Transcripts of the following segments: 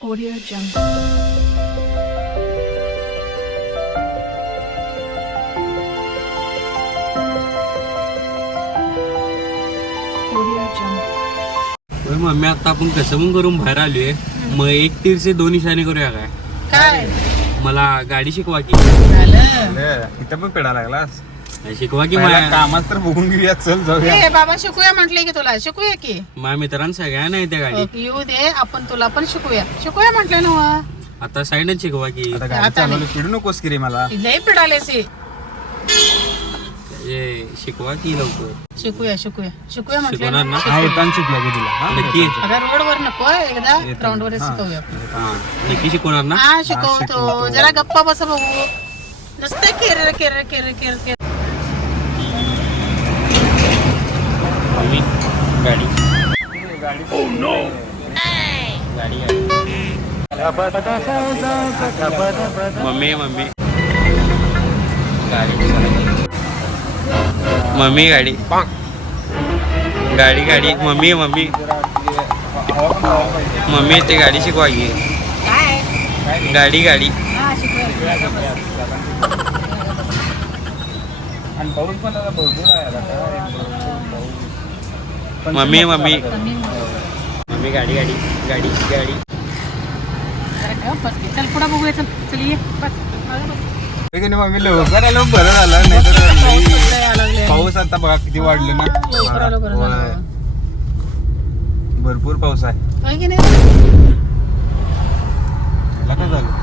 Audio Jungle. Mummy आता आपण कसं पण करून बाहेर आलोय. मग एक तीरचे दोन इशाने करूया काय? काय? मला गाडी शिकवा की. झालं. इथं पण पेडा लागलास? शिकवा की पहिला माझ्या कामात तर बघून घेऊया चल जाऊया. ए बाबा शिकूया म्हटले की तुला. शिकूया की. माझ्या मित्रांना सगळ्यांना येत्या गाडी. ओके, येऊ दे आपण तुला पण शिकूया. शिकूया म्हटलं ना आता साईडच शिकवा की. आता गाडी आता चालवली पिडू नकोस की रे मला. लय पिडालेस हे. ए, शिकवा की लवकर. शिकूया शिकूया. शिकूया म्हटलं शिकवणार ना. हा येताना शिकलो की तुला. हा? नक्की. अगं रोड वर नको एकदा ग्राउंड वर शिकवूया. हा नक्की शिकवणार ना? हा शिकवतो. जरा गप्पा बसा बघू. नुसतं केर केर केर केर केर मम्मी गाडी. Mummy mummy. गाडी. मम्मी गाडी. गाडी गाडी. Mummy mummy. मम्मी ते गाडी शिकवा गाडी गाडी. आणि पाऊस पण आता भरपूर आहे मम्मी मम्मी. मम्मी. गाडी गाडी गाडी गाडी. चल पुढे बघूया चल चल ये. बस. मम्मी लवकर आलं बरं झालं. नाही तर पाऊस आता बघा किती वाढले ना. भरपूर पाऊस आहे. काय झालं?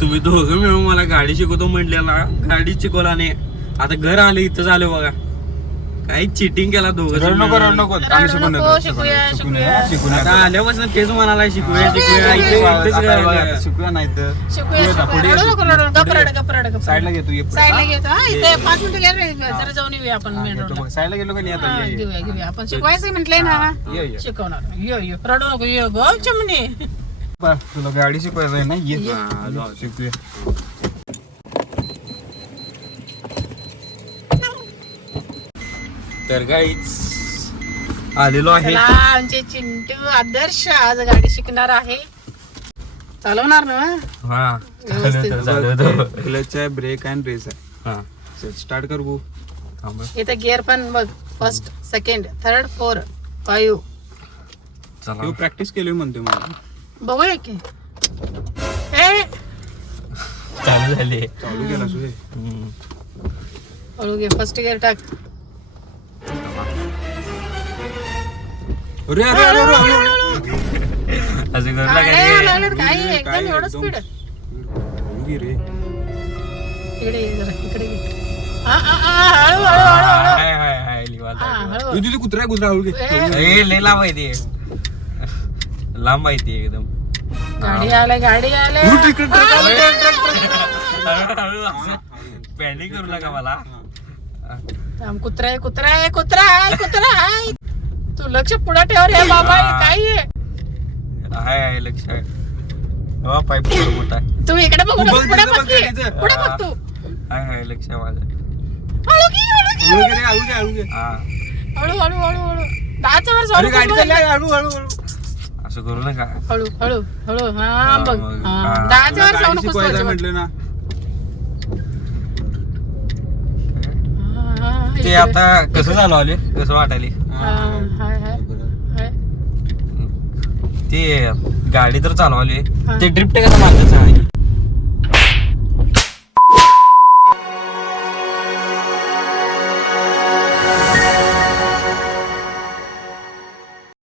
तुम्ही दोघं मिळून मला गाडी शिकवतो म्हटलेला गाडी शिकवला नाही. आता घर आले इथं झालं बघा. काही चिटिंग केला दोघं रडू नको रडू नको. आम्ही रडू शिकून नको, येतो, शिकूया, शिकून येतो, शिकून आता येतो. आल्यापासून तेच म्हणाला शिकूया शिकूया इथे-. इथेच बघा, नाही तर. शिकूया पुढे जा, शिकूया. पुढे रडू ये, नको पुढे रडू ये. गप्प रड गप्प रड गप्प साईडला घेतो ये पुढे. साईडला घेतो. हा इथे पाच मिनिटं घ्या रे जरा जाऊन येऊया आपण हा, मेन घेतो रोडला बघ. साईडला गेलो का नाही आता? हा, ये, ये. घेऊया घेऊया. आपण शिकवायचं म्हटलंय ना? ये. शिकवणार. यो यो. रडू नको यो. गो चिमणी. बरं, तुला गाडी शिकवायचं आहे ना? ये. हा, जाऊ. शिकूया. तर काहीच आलेलो आहे. चला आमचे चिंटू आदर्श आज गाडी शिकणार आहे. चालवणार ना? हा व्यवस्थित. झालं क्लच आहे ब्रेक अँड रेस आहे. हा. स्टार्ट कर भाऊ. थांब. इथे गिअर पण बघ first second third four five चला. तू प्रॅक्टिस केली म्हणते मला. बघूया की. ए चालू झाले. चालू केला हळू घे फर्स्ट गिअर टाक. अरे अरे अरे अरे, अरे. असं करू काय नका लागलं रे. काही काय एकदम एवढं एकदम- स्पीड रे. इकडे ये जरा इकडे ये. हळू हळू हळू हळू हाय हाय हाय लिवाल हा, हळू तू तिथे कुत्रा कुत्रा ए, लय लांब आहे ते. लांब आहे ते एकदम. गाडी आले गाडी आले. पॅनिक करू नका मला. कुत्रा आहे कुत्रा आहे कुत्रा आहे कुत्रा आहे. लक्ष पुढे ठेव रे बाबा हे काय आहे? हाय हाय लक्ष आहे. हा पाईप मोठा आहे तू इकडे बघू नको, बघ पुढे तिथं बघ की. पुढे बघ तू. हाय हाय लक्ष आहे माझं. हळू घे, हळू घे. हळू रे हळू हळू हा. हळू हळू हळू हळू. दहाच्या वर जाऊ गाडी नको चालली. हळू हळू हळू. असं करू नका. हळू हळू हळू. हा बघ. हा. हा. वर जाऊ गाडी नकोस वर. म्हटलं ना हा, हा, ते. आता कसं झालं आले? कसं वाटायले? ते गाडी तर चालवाली. ते ड्रिफ्ट कसं सांगा